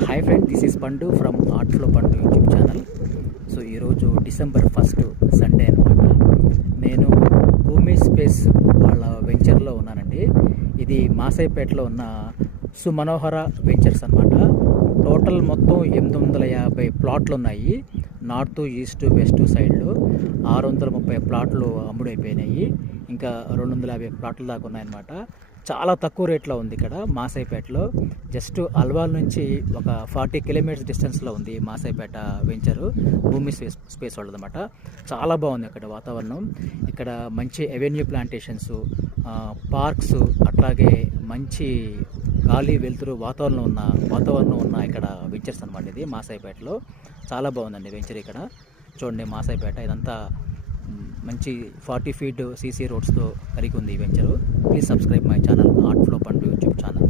Hi friend, this is పండు from art flow పండు YouTube channel. So ఈరోజు December 1 Sunday అనమాట. నేను భూమి స్పేస్ వాళ్ళ వెంచర్లో ఉన్నానండి. ఇది మాసైపేటలో ఉన్న సుమనోహర వెంచర్స్ అనమాట. టోటల్ మొత్తం 850 ప్లాట్లు ఉన్నాయి. నార్త్, ఈస్ట్, వెస్ట్ సైడ్లో 630 ప్లాట్లు అమ్ముడైపోయినాయి. ఇంకా 250 ప్లాట్ల దాకా ఉన్నాయన్నమాట. చాలా తక్కువ రేట్లో ఉంది ఇక్కడ మాసైపేటలో. జస్ట్ అల్వాల్ నుంచి ఒక 40 కిలోమీటర్స్ డిస్టెన్స్లో ఉంది మాసైపేట వెంచరు. భూమి స్పేస్ వాళ్ళదన్నమాట. చాలా బాగుంది అక్కడ వాతావరణం. ఇక్కడ మంచి అవెన్యూ ప్లాంటేషన్స్, పార్క్స్, అట్లాగే మంచి గాలి వెలుతురు వాతావరణం ఉన్న ఇక్కడ వెంచర్స్ అనమాట. ఇది మాసైపేటలో చాలా బాగుందండి వెంచర్. ఇక్కడ చూడండి, మాసైపేట ఇదంతా మంచి 40 ఫీట్ సీసీ రోడ్స్తో కలిగి ఉంది ఈ venture. Please subscribe my channel art flow పండు యూట్యూబ్ ఛానల్.